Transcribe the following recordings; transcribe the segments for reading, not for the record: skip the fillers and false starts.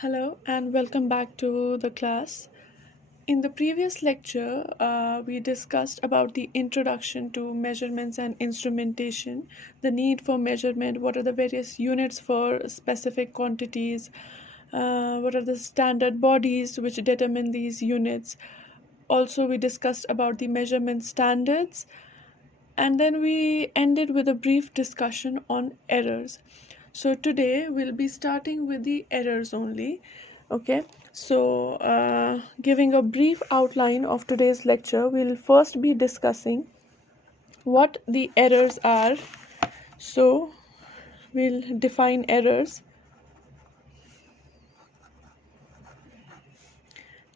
Hello and welcome back to the class. In the previous lecture, we discussed about the introduction to measurements and instrumentation, the need for measurement, what are the various units for specific quantities, what are the standard bodies which determine these units. Also, we discussed about the measurement standards, and then we ended with a brief discussion on errors. So today we'll be starting with the errors only. Okay, so giving a brief outline of today's lecture, we'll first be discussing what the errors are. So we'll define errors.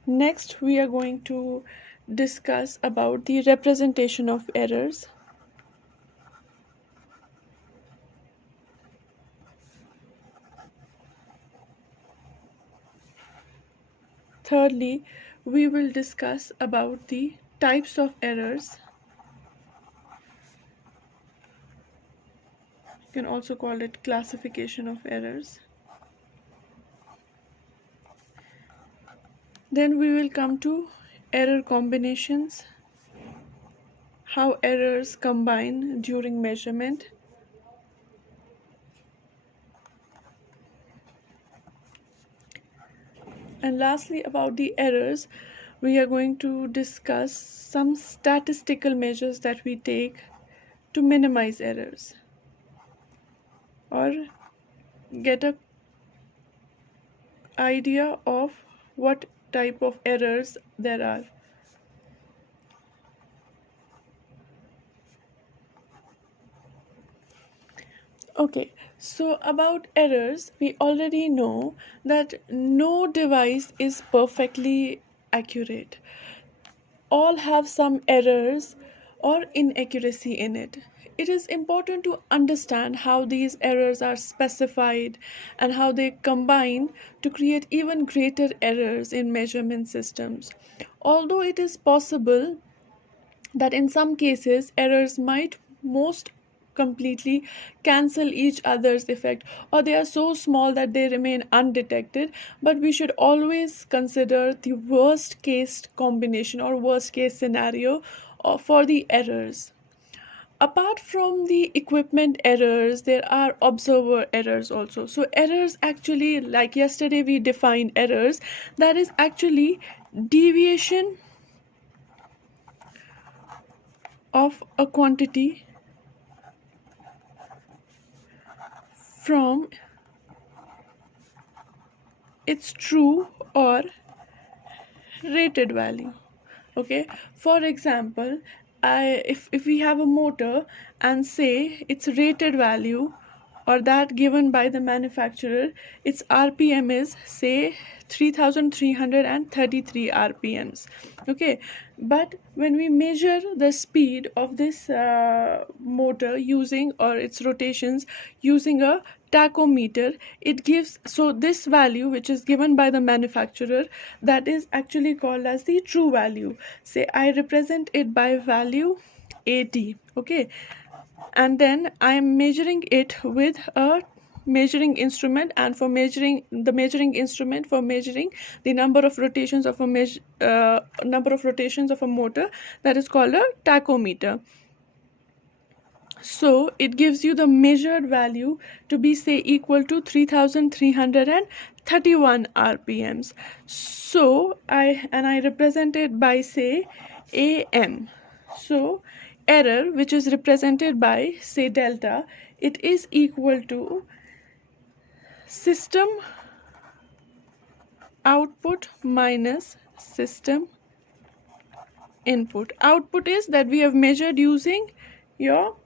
Next, we are going to discuss about the representation of errors. Thirdly, we will discuss about the types of errors. You can also call it classification of errors. Then we will come to error combinations, how errors combine during measurement. And lastly, about the errors, we are going to discuss some statistical measures that we take to minimize errors or get an idea of what type of errors there are. Okay, so about errors, we already know that no device is perfectly accurate. All have some errors or inaccuracy in it. It is important to understand how these errors are specified and how they combine to create even greater errors in measurement systems. Although it is possible that in some cases errors might most completely cancel each other's effect, or they are so small that they remain undetected, but we should always consider the worst case combination or worst case scenario for the errors. Apart from the equipment errors, there are observer errors also. So errors, actually, like yesterday we defined errors, that is actually deviation of a quantity from its true or rated value. Okay, for example, if we have a motor and say its rated value or that given by the manufacturer, its RPM is say 3333 RPMs. Okay, but when we measure the speed of this motor using or its rotations using a tachometer, it gives, so this value which is given by the manufacturer, that is actually called as the true value. Say I represent it by value 80. Okay, and then I am measuring it with a measuring instrument, and for measuring the measuring instrument for measuring the number of rotations of a motor, that is called a tachometer. So it gives you the measured value to be say equal to 3331 RPMs. So I represent it by say AM. So error, which is represented by say delta, it is equal to system output minus system input. Output is that we have measured using your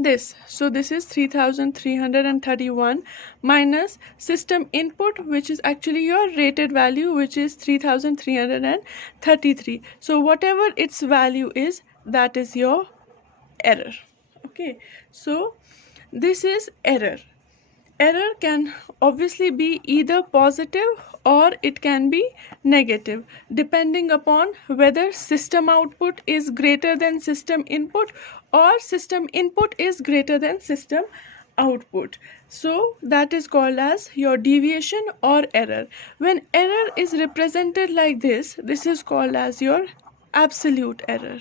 this. So this is 3331 minus system input, which is actually your rated value, which is 3333. So whatever its value is, that is your error. Okay, so this is error. Error can obviously be either positive or it can be negative, depending upon whether system output is greater than system input or system input is greater than system output. So that is called as your deviation or error. When error is represented like this is called as your absolute error.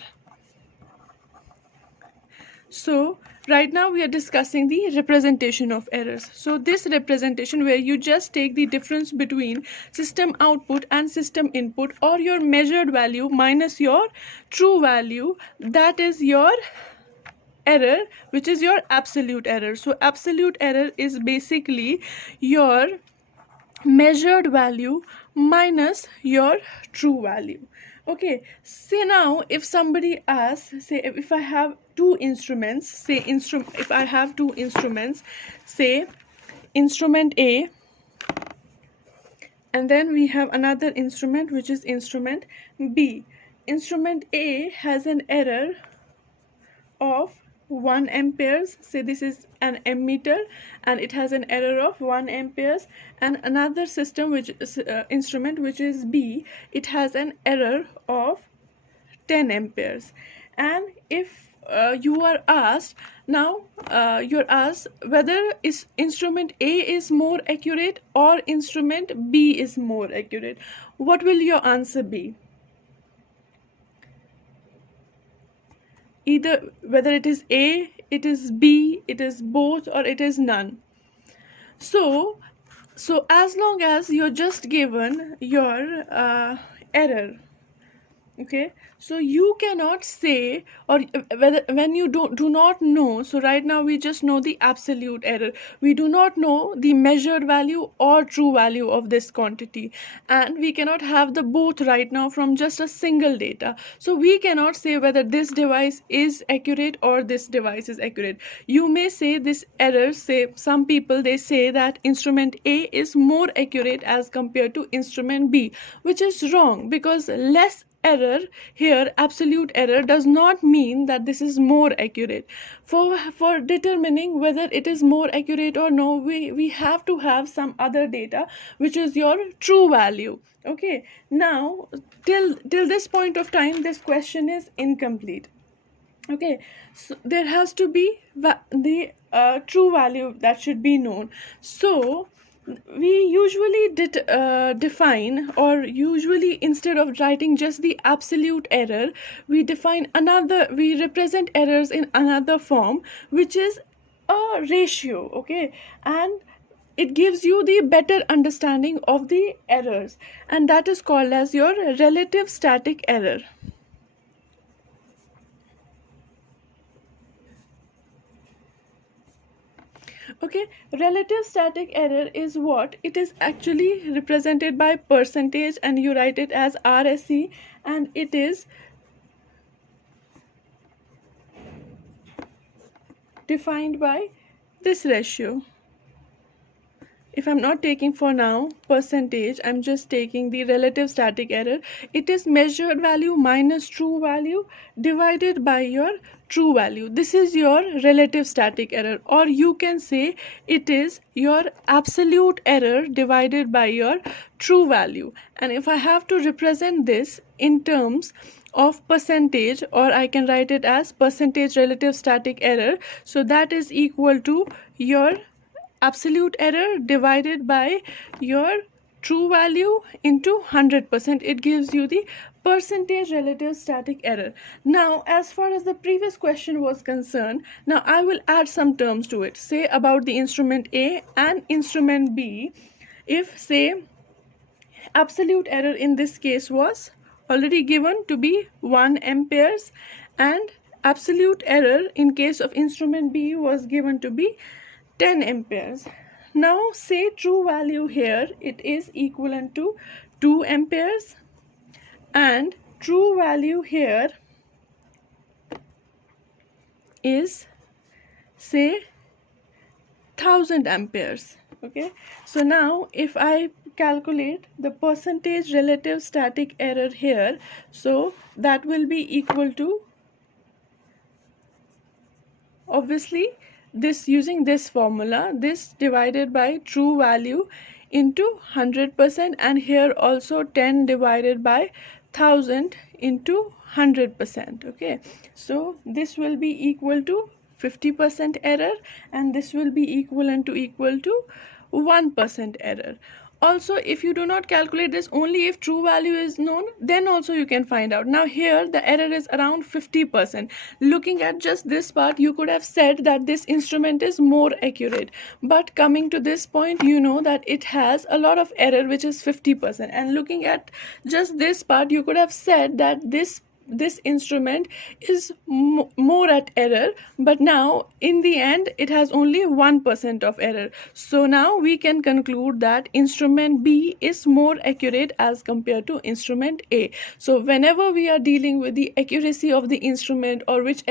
So right now we are discussing the representation of errors. So this representation, where you just take the difference between system output and system input, or your measured value minus your true value, that is your error, which is your absolute error. So absolute error is basically your measured value minus your true value. Okay, say now if somebody asks, say if I have two instruments, say if I have two instruments, say instrument A, and then we have another instrument which is instrument B. Instrument A has an error of 1 amperes. Say this is an ammeter and it has an error of 1 amperes, and another system which is instrument which is B, it has an error of 10 amperes. And if you are asked now, you're asked whether is instrument A is more accurate or instrument B is more accurate, what will your answer be? Either whether it is A, it is B, it is both, or it is none. So as long as you're just given your error, okay, so you cannot say, or whether when you do not know, so right now we just know the absolute error, we do not know the measured value or true value of this quantity, and we cannot have the both right now from just a single data. So we cannot say whether this device is accurate or this device is accurate. You may say this error, say some people they say that instrument A is more accurate as compared to instrument B, which is wrong, because less error here, absolute error, does not mean that this is more accurate. For determining whether it is more accurate or no, we have to have some other data, which is your true value. Okay, now till this point of time this question is incomplete. Okay, so there has to be the true value that should be known. So we usually define, or usually instead of writing just the absolute error, we represent errors in another form, which is a ratio. Okay, and it gives you the better understanding of the errors, and that is called as your relative static error. Okay, relative static error is what? It is actually represented by percentage, and you write it as RSE, and it is defined by this ratio. If I'm not taking for now percentage, I'm just taking the relative static error. It is measured value minus true value divided by your true value. This is your relative static error, or you can say it is your absolute error divided by your true value. And if I have to represent this in terms of percentage, or I can write it as percentage relative static error, so that is equal to your absolute error divided by your true value into 100%. It gives you the percentage relative static error. Now as far as the previous question was concerned, now I will add some terms to it. Say about the instrument A and instrument B, if say absolute error in this case was already given to be 1 amperes, and absolute error in case of instrument B was given to be 10 amperes. Now say true value here, it is equivalent to 2 amperes, and true value here is say 1000 amperes. Okay, so now if I calculate the percentage relative static error here, so that will be equal to, obviously, this using this formula, this divided by true value into 100%, and here also 10 divided by 1000 into 100%. Okay, so this will be equal to 50% error, and this will be equal to 1% error. Also, if you do not calculate this, only if true value is known, then also you can find out. Now here the error is around 50%. Looking at just this part, you could have said that this instrument is more accurate, but coming to this point, you know that it has a lot of error which is 50%, and looking at just this part, you could have said that this instrument is more at error, but now in the end it has only 1% of error. So now we can conclude that instrument B is more accurate as compared to instrument A. So whenever we are dealing with the accuracy of the instrument, or which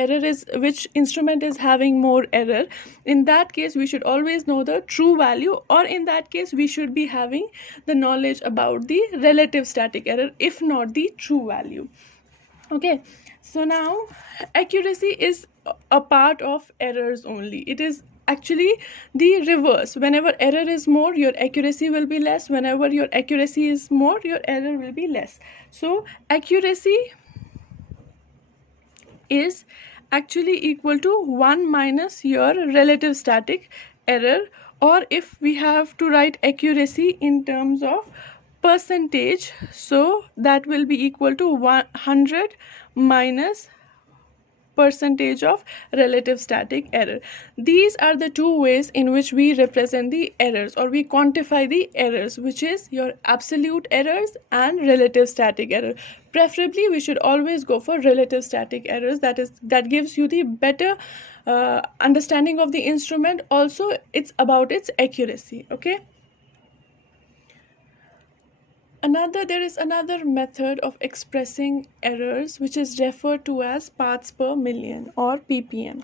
instrument is having more error, in that case we should always know the true value, or in that case we should be having the knowledge about the relative static error, if not the true value. Okay, so now accuracy is a part of errors only. It is actually the reverse. Whenever error is more, your accuracy will be less. Whenever your accuracy is more, your error will be less. So accuracy is actually equal to 1 minus your relative static error, or if we have to write accuracy in terms of percentage, so that will be equal to 100 minus percentage of relative static error. These are the two ways in which we represent the errors, or we quantify the errors, which is your absolute errors and relative static error. Preferably we should always go for relative static errors. That gives you the better understanding of the instrument. Also, it's about its accuracy. Okay, there is another method of expressing errors which is referred to as parts per million, or ppm.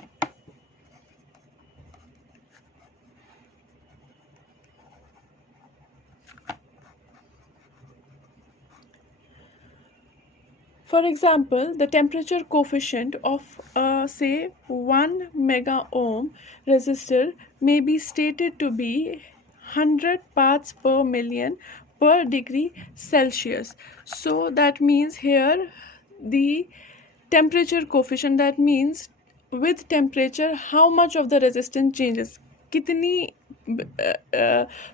For example, the temperature coefficient of say 1 mega ohm resistor may be stated to be 100 parts per million per degree Celsius. So that means here the temperature coefficient, that means with temperature how much of the resistance changes, kitni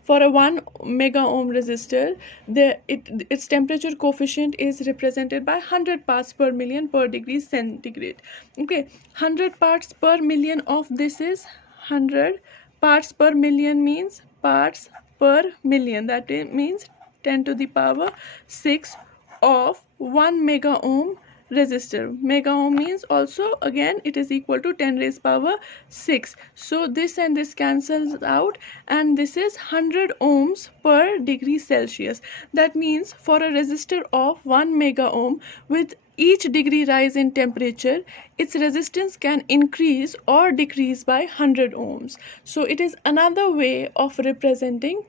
for a 1 mega ohm resistor, its temperature coefficient is represented by 100 parts per million per degree centigrade. Okay, 100 parts per million of this is 100 parts per million means parts per million, that means 10 to the power 6 of 1 mega ohm resistor. Mega ohm means also again it is equal to 10 raised power 6. So this and this cancels out, and this is 100 ohms per degree Celsius. That means for a resistor of 1 mega ohm, with each degree rise in temperature, its resistance can increase or decrease by 100 ohms. So it is another way of representing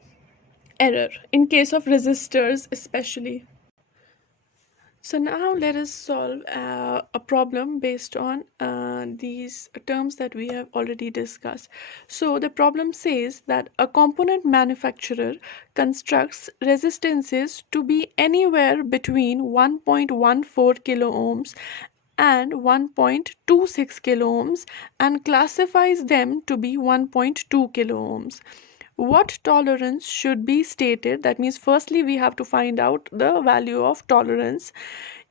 error in case of resistors especially. So now let us solve a problem based on these terms that we have already discussed. So the problem says that a component manufacturer constructs resistances to be anywhere between 1.14 kilo ohms and 1.26 kilo ohms and classifies them to be 1.2 kilo ohms. What tolerance should be stated? That means firstly we have to find out the value of tolerance.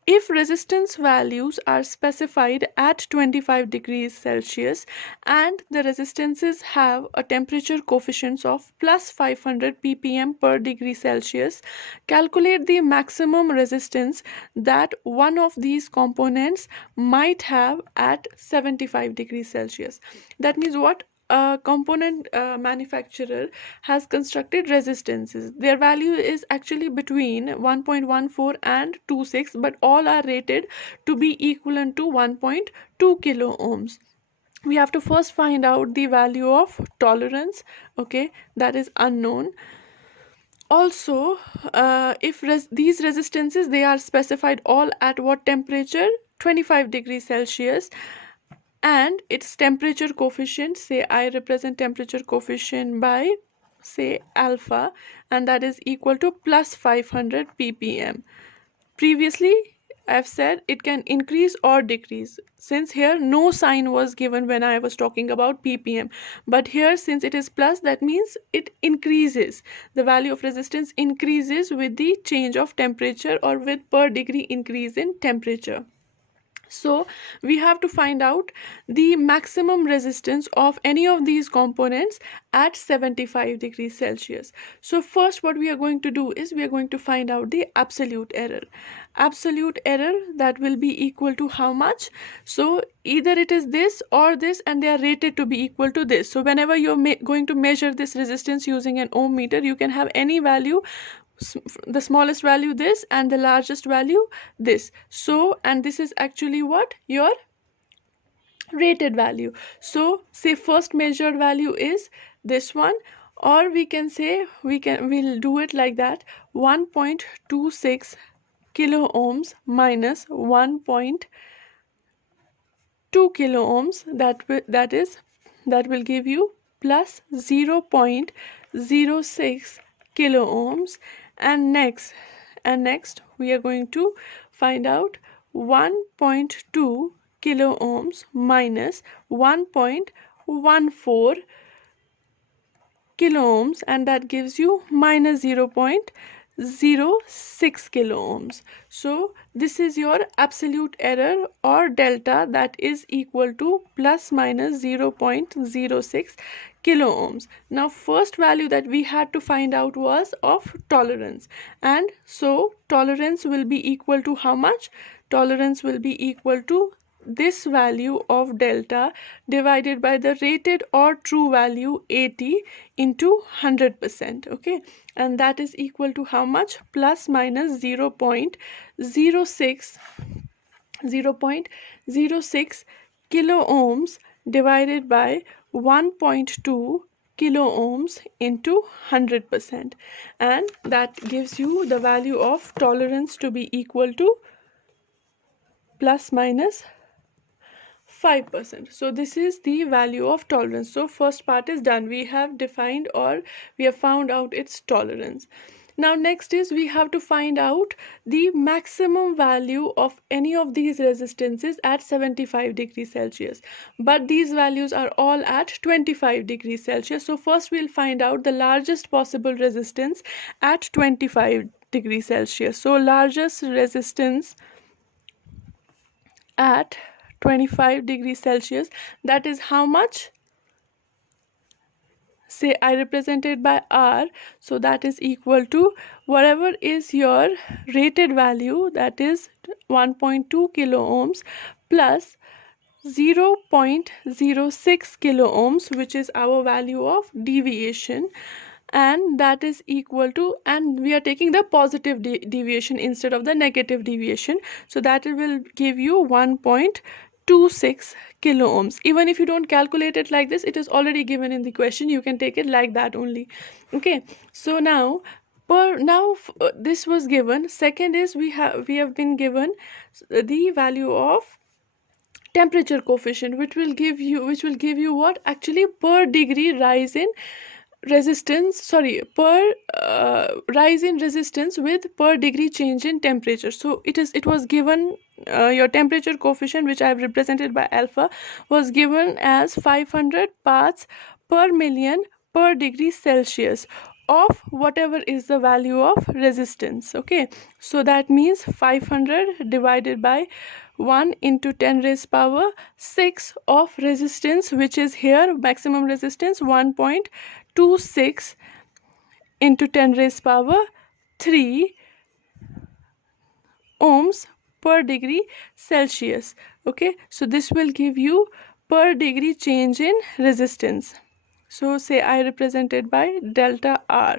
If resistance values are specified at 25 degrees Celsius and the resistances have a temperature coefficient of plus 500 ppm per degree Celsius, calculate the maximum resistance that one of these components might have at 75 degrees Celsius. That means what? A component manufacturer has constructed resistances. Their value is actually between 1.14 and 26, but all are rated to be equivalent to 1.2 kilo ohms. We have to first find out the value of tolerance. Okay, that is unknown. Also, if these resistances, they are specified all at what temperature? 25 degrees Celsius. And its temperature coefficient, say I represent temperature coefficient by say alpha, and that is equal to plus 500 ppm. Previously I've said it can increase or decrease, since here no sign was given when I was talking about ppm, but here since it is plus, that means it increases. The value of resistance increases with the change of temperature or with per degree increase in temperature. So we have to find out the maximum resistance of any of these components at 75 degrees Celsius. So first what we are going to do is we are going to find out the absolute error. Absolute error, that will be equal to how much? So either it is this or this, and they are rated to be equal to this. So whenever you're going to measure this resistance using an ohm meter, you can have any value, the smallest value this and the largest value this. So, and this is actually what your rated value. So say first measured value is this one, or we can say we'll do it like that: 1.26 kilo ohms minus 1.2 kilo ohms, that will give you plus 0.06 kilo ohms. And next we are going to find out 1.2 kilo ohms minus 1.14 kilo ohms, and that gives you minus 0.06 kilo ohms. So this is your absolute error or delta, that is equal to plus minus 0.06 kilo ohms. Now first value that we had to find out was of tolerance, and so tolerance will be equal to how much? Tolerance will be equal to this value of delta divided by the rated or true value 80 into 100%. Okay, and that is equal to how much? Plus minus 0.06 kilo ohms divided by 1.2 kilo ohms into 100%, and that gives you the value of tolerance to be equal to plus minus 5%. So this is the value of tolerance. So first part is done. We have defined, or we have found out its tolerance. Now next is we have to find out the maximum value of any of these resistances at 75 degrees Celsius. But these values are all at 25 degrees Celsius. So first we'll find out the largest possible resistance at 25 degrees Celsius. So largest resistance at 25 degrees Celsius, that is how much? Say I represented by R, so that is equal to whatever is your rated value, that is 1.2 kilo ohms plus 0.06 kilo ohms, which is our value of deviation, and that is equal to, and we are taking the positive deviation instead of the negative deviation, so that will give you 1.26 kilo ohms. Even if you don't calculate it like this, it is already given in the question, you can take it like that only. Okay, so now this was given. Second is we have been given the value of temperature coefficient, which will give you what? Actually per degree rise in resistance, per rise in resistance with per degree change in temperature. So it was given, your temperature coefficient, which I have represented by alpha, was given as 500 parts per million per degree Celsius of whatever is the value of resistance. Okay, so that means 500 divided by 1 into 10 raised power 6 of resistance, which is here maximum resistance 1.26 into 10 raised power 3 ohms per degree Celsius. Okay, so this will give you per degree change in resistance. So say I represented by delta R.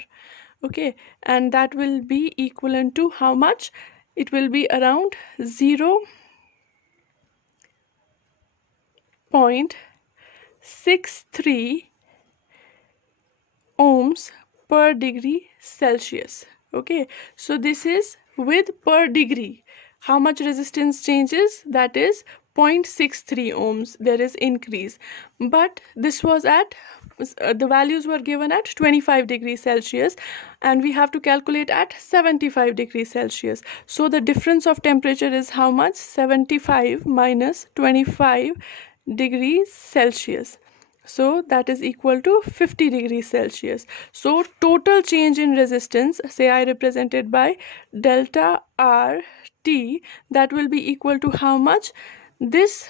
Okay, and that will be equivalent to how much? It will be around 0.63 ohms per degree Celsius. Okay, so this is with per degree. How much resistance changes? That is 0.63 ohms. There is increase, but this was at the values were given at 25 degrees Celsius, and we have to calculate at 75 degrees Celsius. So the difference of temperature is how much? 75 minus 25 degrees Celsius. So that is equal to 50 degrees Celsius. So total change in resistance, say I represented by delta RT, that will be equal to how much? This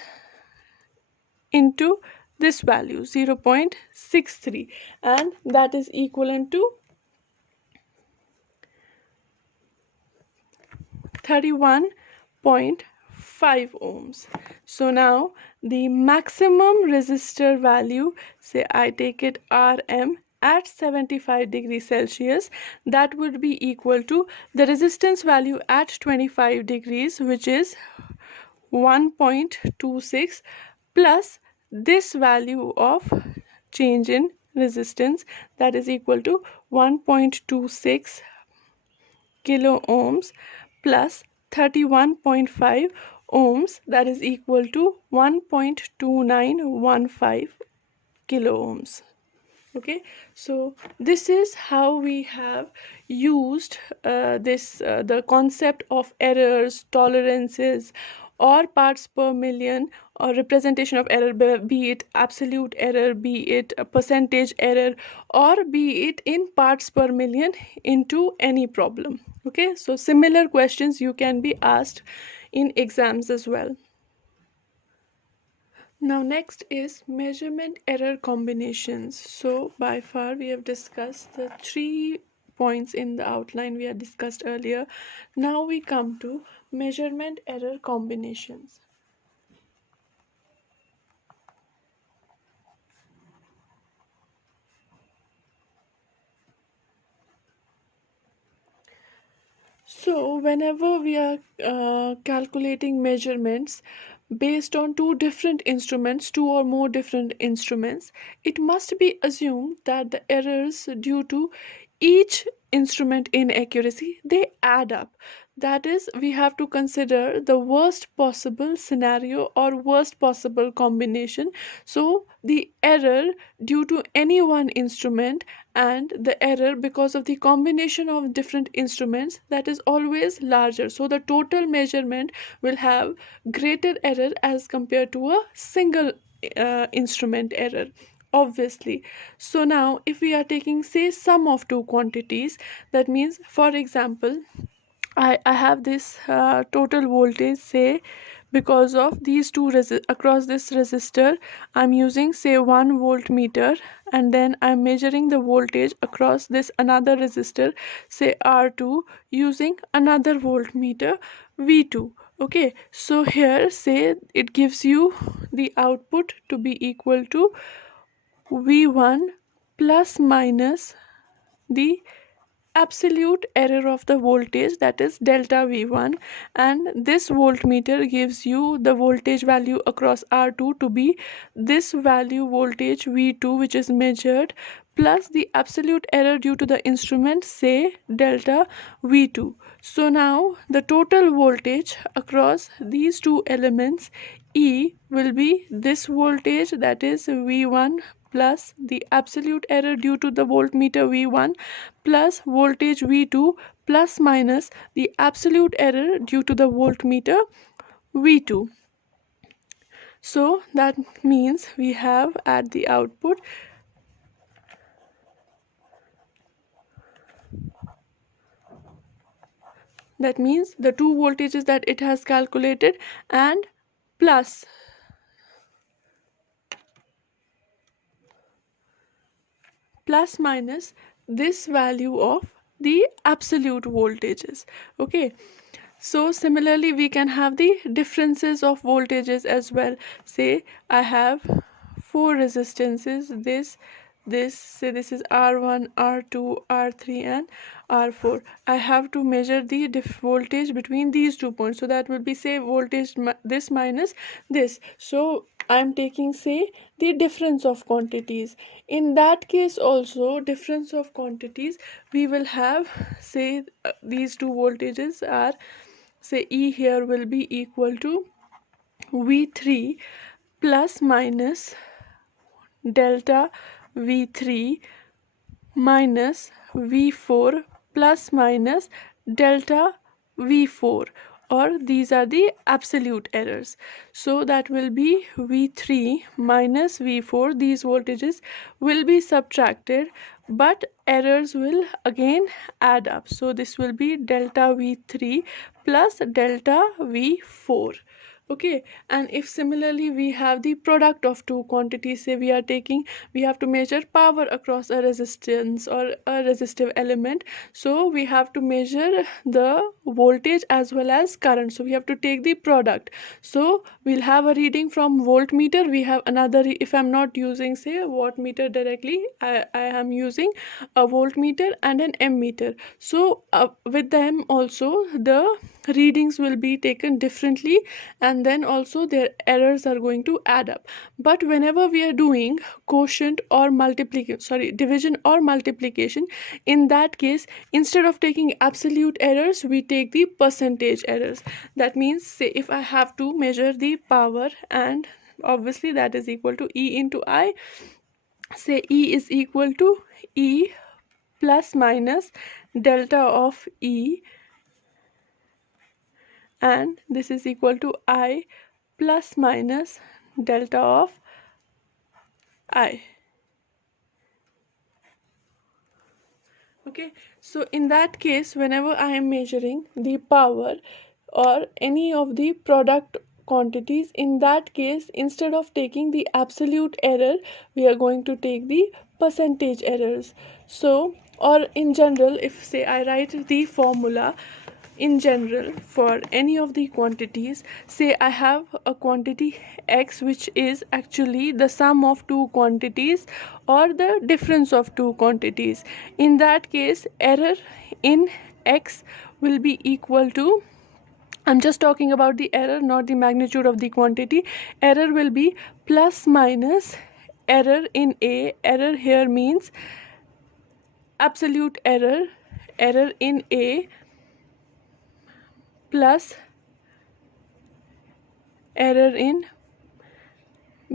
into this value, 0.63, and that is equivalent to 31.5 ohms. So now the maximum resistor value, say I take it Rm at 75 degrees Celsius, that would be equal to the resistance value at 25 degrees, which is 1.26, plus this value of change in resistance, that is equal to 1.26 kilo ohms, plus 31.5 ohms, that is equal to 1.2915 kilo ohms. Okay, so this is how we have used the concept of errors, tolerances, or parts per million, or representation of error, be it absolute error, be it a percentage error, or be it in parts per million, into any problem. Okay, so similar questions you can be asked in exams as well. Now next is measurement error combinations. So by far we have discussed the 3 points in the outline we had discussed earlier. Now we come to measurement error combinations. So whenever we are calculating measurements based on two or more different instruments, it must be assumed that the errors due to each instrument inaccuracy, they add up. That is, we have to consider the worst possible scenario or worst possible combination. So the error due to any one instrument and the error because of the combination of different instruments, that is always larger. So the total measurement will have greater error as compared to a single instrument error, obviously. So now if we are taking, say, sum of two quantities, that means, for example, I have this total voltage, say, because of these two across this resistor I'm using, say, 1 voltmeter, and then I'm measuring the voltage across this another resistor, say R2, using another voltmeter, V2. Okay, so here, say, it gives you the output to be equal to V1 plus minus the absolute error of the voltage, that is delta V1, and this voltmeter gives you the voltage value across R2 to be this value voltage V2, which is measured, plus the absolute error due to the instrument, say delta V2. So now the total voltage across these two elements, E, will be this voltage, that is V1, plus the absolute error due to the voltmeter V1, plus voltage V2, plus minus the absolute error due to the voltmeter V2. So that means we have at the output that means the two voltages that it has calculated, and plus minus this value of the absolute voltages. Okay, so similarly we can have the differences of voltages as well. Say I have four resistances, this, say this is R1, R2, R3, and R4. I have to measure the voltage between these 2 points, so that will be, say, voltage this minus this. So I'm taking, say, the difference of quantities. In that case also, difference of quantities, we will have, say, these two voltages are, say, E here will be equal to V3 plus minus delta V3 minus V4 plus minus delta V4, or these are the absolute errors. So that will be V3 minus V4. These voltages will be subtracted, but errors will again add up. So this will be delta V3 plus delta V4. Okay, and if similarly we have the product of two quantities, say we have to measure power across a resistance or a resistive element, so we have to measure the voltage as well as current, so we have to take the product. So we'll have a reading from voltmeter, we have another if I'm not using say a wattmeter directly, I am using a voltmeter and an ammeter. So with them also the readings will be taken differently, and then also their errors are going to add up. But whenever we are doing quotient or division or multiplication, in that case instead of taking absolute errors we take the percentage errors. That means say if I have to measure the power, and obviously that is equal to E into I, say E is equal to E plus minus delta of E, and this is equal to I plus minus delta of I. Okay, so in that case whenever I am measuring the power or any of the product quantities, in that case instead of taking the absolute error we are going to take the percentage errors. So, or in general, if say I write the formula in general for any of the quantities, say I have a quantity x which is actually the sum of two quantities or the difference of two quantities, in that case error in x will be equal to, I'm just talking about the error, not the magnitude of the quantity, error will be plus minus error in A. Error here means absolute error, error in A plus error in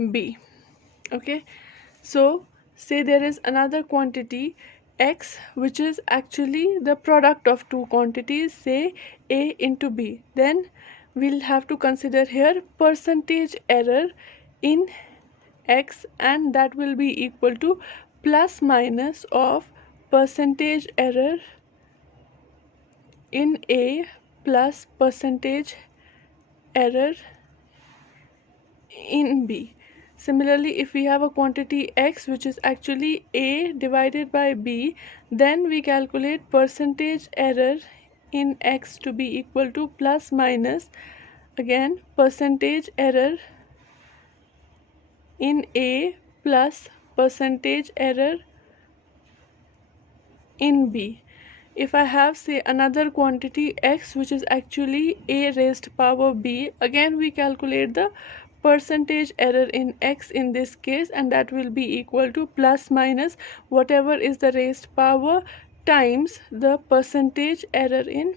B. Okay, so say there is another quantity x which is actually the product of two quantities, say A into B, then we'll have to consider here percentage error in x, and that will be equal to plus minus of percentage error in A plus percentage error in B. Similarly, if we have a quantity x which is actually A divided by B, then we calculate percentage error in x to be equal to plus minus again percentage error in A plus percentage error in B. If I have say another quantity x which is actually A raised power B, again we calculate the percentage error in x in this case, and that will be equal to plus minus whatever is the raised power times the percentage error in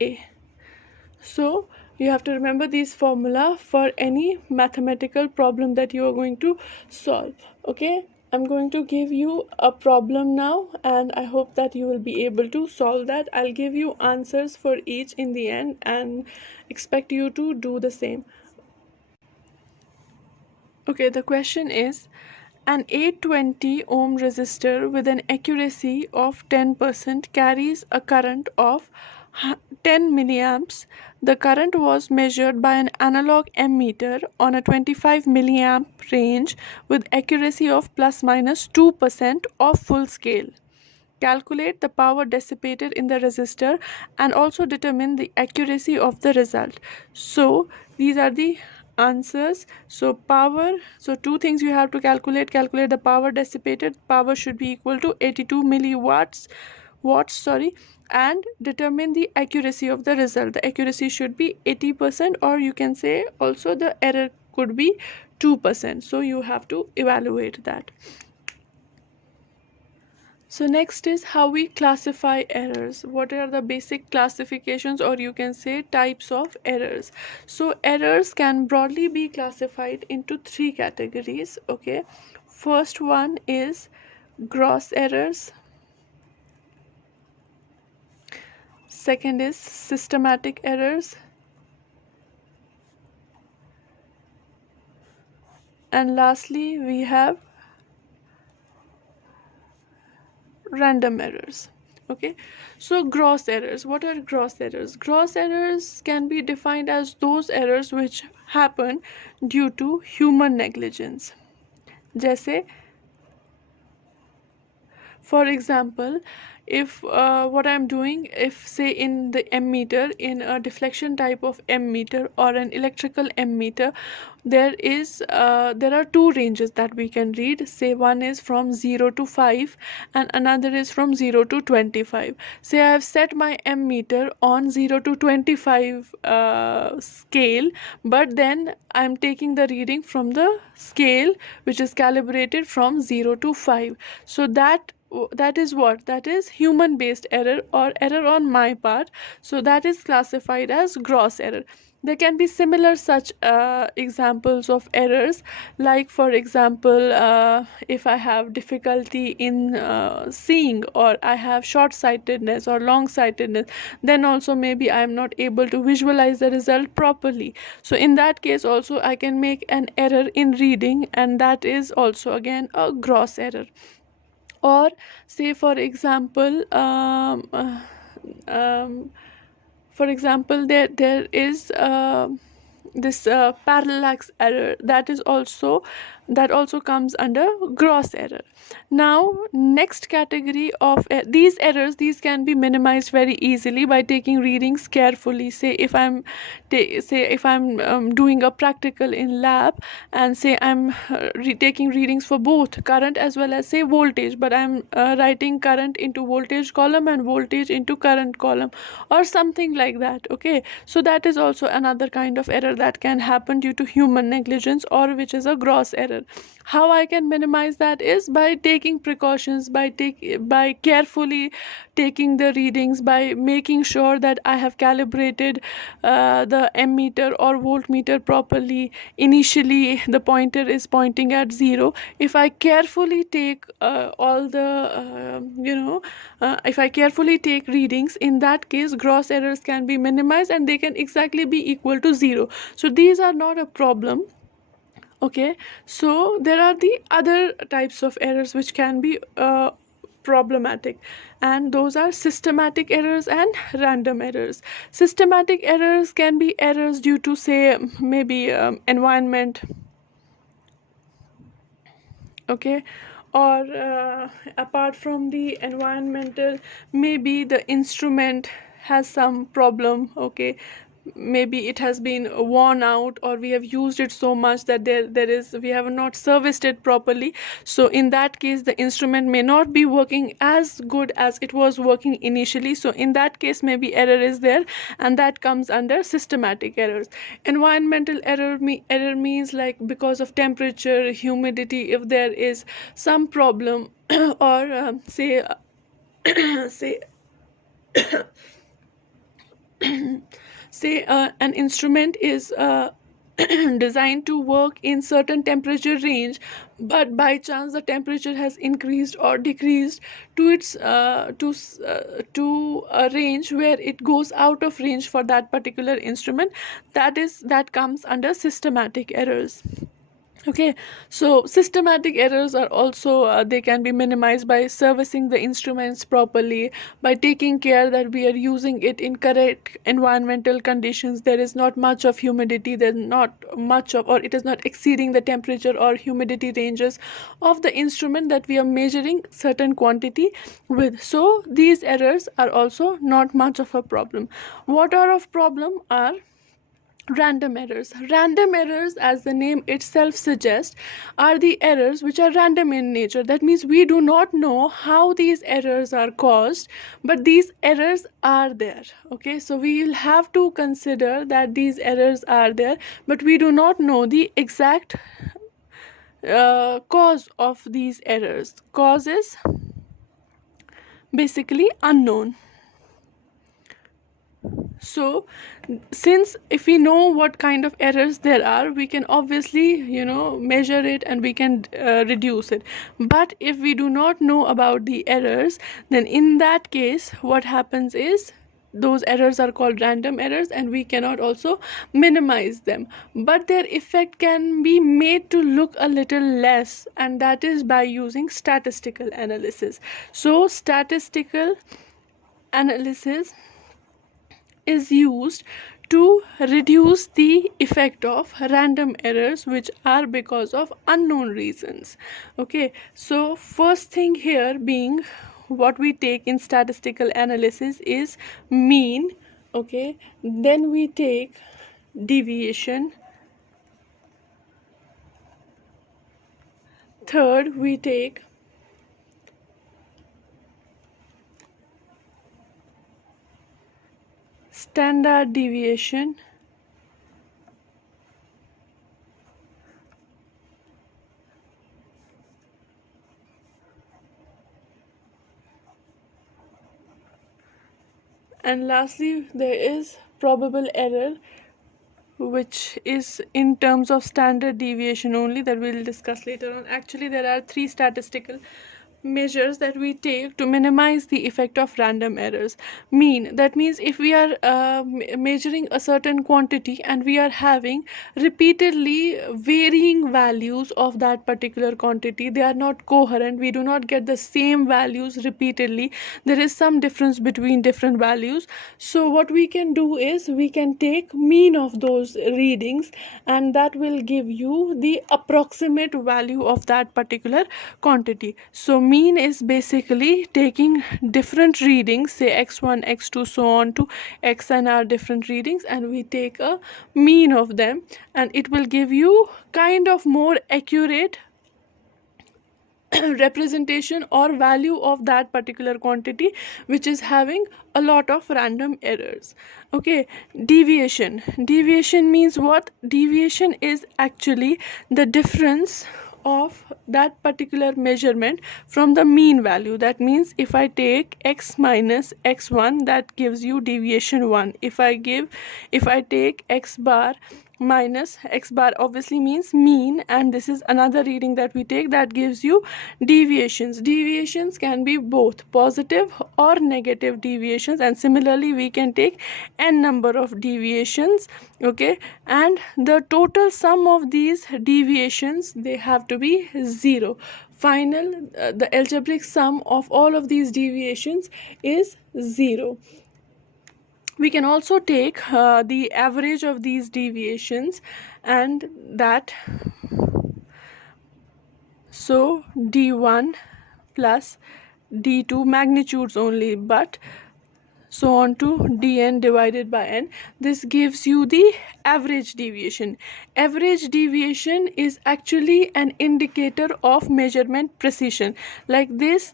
A. So you have to remember these formula for any mathematical problem that you are going to solve. Okay, I'm going to give you a problem now, and I hope that you will be able to solve that. I'll give you answers for each in the end and expect you to do the same. Okay, the question is, an 820 ohm resistor with an accuracy of 10% carries a current of 10 milliamps. The current was measured by an analog ammeter on a 25 milliamp range with accuracy of plus minus 2% of full scale. Calculate the power dissipated in the resistor and also determine the accuracy of the result. So these are the answers. So power, so two things you have to calculate the power dissipated. Power should be equal to 82 milliwatts and determine the accuracy of the result. The accuracy should be 80%, or you can say also the error could be 2%. So you have to evaluate that. So next is how we classify errors. What are the basic classifications, or you can say types of errors? So errors can broadly be classified into three categories. Okay, First one is gross errors. Second is systematic errors. And lastly, we have random errors. Okay, so gross errors. What are gross errors? Gross errors can be defined as those errors which happen due to human negligence. जैसे for example, if what I'm doing, if say in the ammeter, in a deflection type of ammeter or an electrical ammeter, there are two ranges that we can read. Say one is from 0 to 5 and another is from 0 to 25. Say I have set my ammeter on 0 to 25 scale, but then I'm taking the reading from the scale which is calibrated from 0 to 5. So that is what? That is human based error or error on my part. So that is classified as gross error. There can be similar such examples of errors, like for example, if I have difficulty in seeing, or I have short-sightedness or long-sightedness, then also maybe I am not able to visualize the result properly. So in that case also I can make an error in reading, and that is also again a gross error. Or say for example, for example, there is this parallax error that also comes under gross error. Now next category of these errors, these can be minimized very easily by taking readings carefully. Say if I'm doing a practical in lab, and say I'm taking readings for both current as well as say voltage, but I'm writing current into voltage column and voltage into current column or something like that. Okay, so that is also another kind of error that can happen due to human negligence, or which is a gross error. How I can minimize that is by taking precautions, by carefully taking the readings, by making sure that I have calibrated the ammeter or voltmeter properly. Initially the pointer is pointing at 0. If I carefully take if I carefully take readings, in that case gross errors can be minimized and they can exactly be equal to 0. So these are not a problem. Okay, so there are the other types of errors which can be problematic, and those are systematic errors and random errors. Systematic errors can be errors due to say maybe environment. Okay, or apart from the environmental, maybe the instrument has some problem. Okay, maybe it has been worn out, or we have used it so much that we have not serviced it properly. So in that case the instrument may not be working as good as it was working initially. So in that case maybe error is there, and that comes under systematic errors. Environmental error means like because of temperature, humidity, if there is some problem or say say an instrument is designed to work in certain temperature range, but by chance the temperature has increased or decreased to a range where it goes out of range for that particular instrument. That comes under systematic errors. Okay, so systematic errors are also they can be minimized by servicing the instruments properly, by taking care that we are using it in correct environmental conditions. There is not much of humidity, there's not much of, or it is not exceeding the temperature or humidity ranges of the instrument that we are measuring certain quantity with. So these errors are also not much of a problem. What are of problem are random errors. Random errors, as the name itself suggests, are the errors which are random in nature. That means we do not know how these errors are caused, but these errors are there. Okay, so we will have to consider that these errors are there, but we do not know the exact cause of these errors. Cause is basically unknown. So since if we know what kind of errors there are, we can obviously measure it, and we can reduce it. But if we do not know about the errors, then in that case what happens is those errors are called random errors, and we cannot also minimize them, but their effect can be made to look a little less, and that is by using statistical analysis. So statistical analysis is used to reduce the effect of random errors which are because of unknown reasons. Okay, so first thing here being what we take in statistical analysis is mean. Okay, then we take deviation. Third, we take standard deviation. And lastly, there is probable error, which is in terms of standard deviation only, that we'll discuss later on. Actually, there are three statistical measures that we take to minimize the effect of random errors. Mean, that means if we are measuring a certain quantity and we are having repeatedly varying values of that particular quantity, they are not coherent, we do not get the same values repeatedly, there is some difference between different values. So what we can do is we can take mean of those readings, and that will give you the approximate value of that particular quantity. So mean is basically taking different readings, say x1, x2, so on to xn are different readings, and we take a mean of them, and it will give you kind of more accurate representation or value of that particular quantity which is having a lot of random errors. Okay, deviation means what? Deviation is actually the difference of that particular measurement from the mean value. That means if I take x minus x1, that gives you deviation 1. If I take x bar minus x bar, obviously means mean, and this is another reading that we take, that gives you deviations can be both positive or negative deviations, and similarly we can take n number of deviations. Okay, and the total sum of these deviations, they have to be 0. The algebraic sum of all of these deviations is 0. We can also take the average of these deviations, and that, so d1 plus d2 magnitudes only, but so on to dn divided by n, this gives you the average deviation. Average deviation is actually an indicator of measurement precision. Like this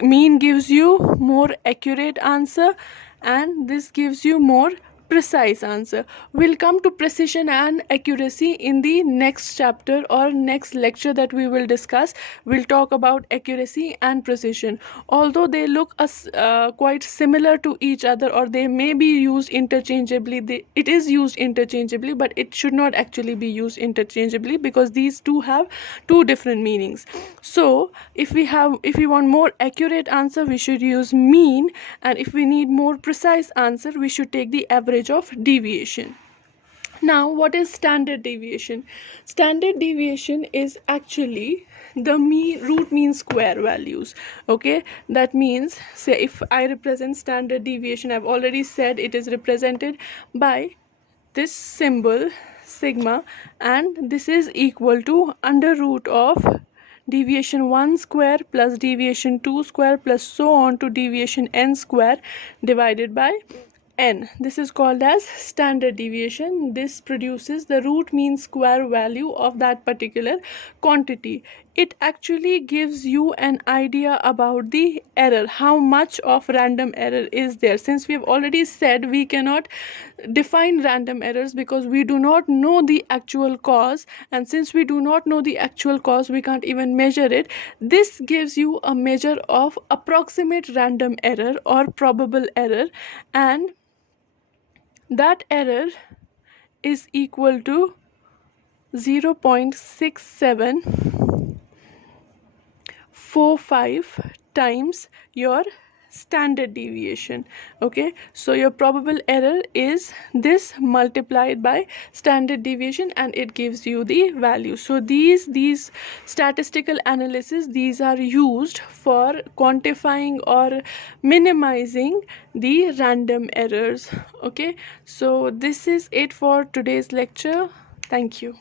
mean gives you more accurate answer, and this gives you more precise answer. We'll come to precision and accuracy in the next chapter or next lecture that we will discuss. We'll talk about accuracy and precision. Although they look quite similar to each other, or they may be used interchangeably, it is used interchangeably, but it should not actually be used interchangeably, because these two have two different meanings. So if we want more accurate answer, we should use mean, and if we need more precise answer, we should take the average of deviation. Now, what is standard deviation? Standard deviation is actually the root mean square values. Okay, that means, say if I represent standard deviation, I've already said it is represented by this symbol sigma, and this is equal to under root of deviation 1 square plus deviation 2 square plus so on to deviation n square divided by n. This is called as standard deviation. This produces the root mean square value of that particular quantity. It actually gives you an idea about the error, how much of random error is there. Since we have already said we cannot define random errors because we do not know the actual cause, and since we do not know the actual cause, we can't even measure it. This gives you a measure of approximate random error or probable error, and that error is equal to 0.6745 times your standard deviation. Okay, so your probable error is this multiplied by standard deviation, and it gives you the value. So these statistical analysis, these are used for quantifying or minimizing the random errors. Okay, so this is it for today's lecture. Thank you.